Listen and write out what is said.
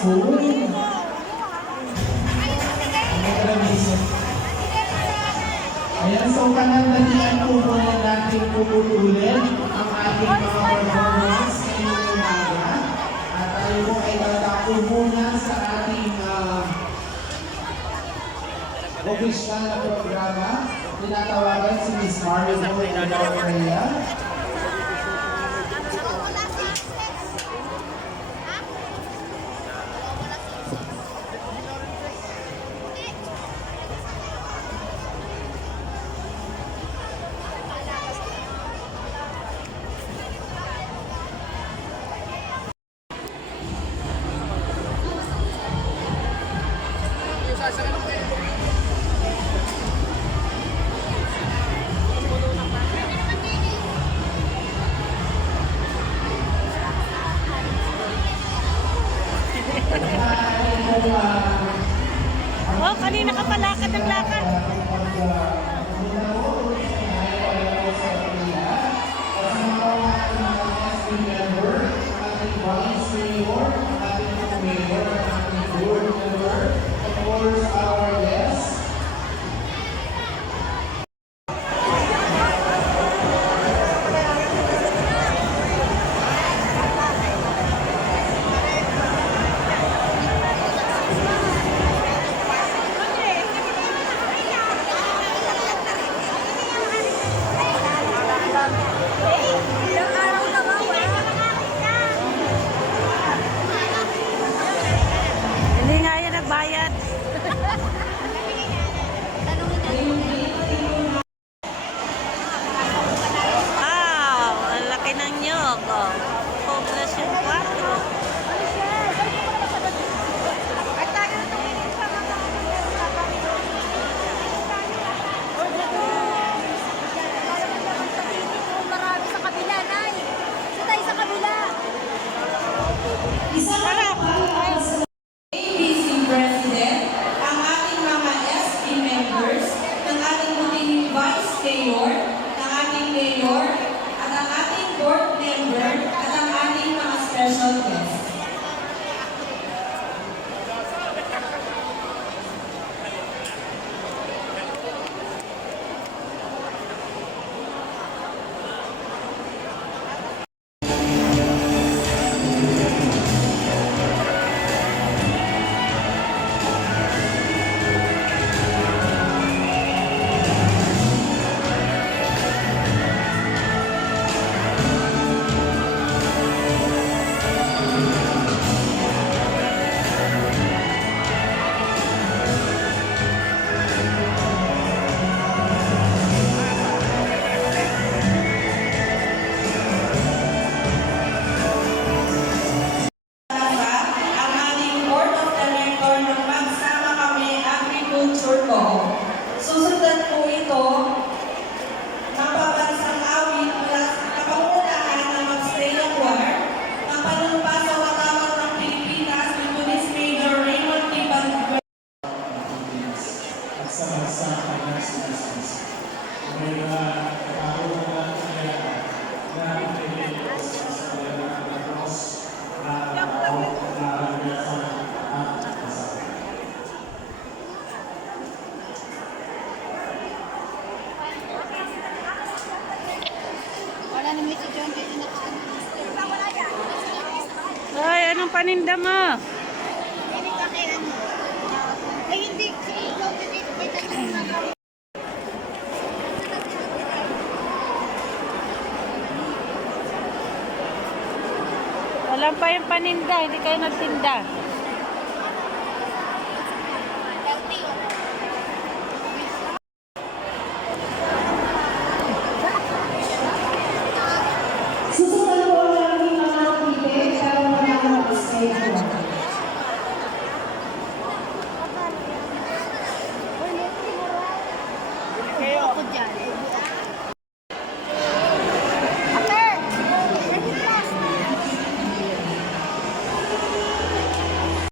School. Ayan, so panandalian po muna natin puputulin ang ating mga performance ngayong umaga. At tayo po ay tatako muna sa ating official na programa. Tinatawagan si Miss Mario Correa. Oh, kanina ka palakad ng lakad. Hindi nga yan nagbayad. Wow, ang laki ng nyog. Oh. Poblasyon 4. Sarap! ABC President, ang ating mga SP members, ng ating muling Vice Mayor, ng ating Mayor, at ang ating Board Member, at ang ating mga special guests. Ang ating Board of Director ng Magsama Kami Agriculture Co. Susundan po ito ng pabansang awit mula sa kapangunahan ng Magstella Choir, ang panumpa sa watawat ng Pilipinas ni Police Major Raymond Tiban. At sa bansa finance business. May nakaroon na kaya na pinipos sa mga cross na nalagyan at kasama. Wala naman si John kasi wala yan. Ay, anong paninda mo? Hindi ka kaya ano. Ay, hindi. Si Ikaw din ito. Kita niyo na kami. Walang pa yung paninda, hindi kayo nagtinda.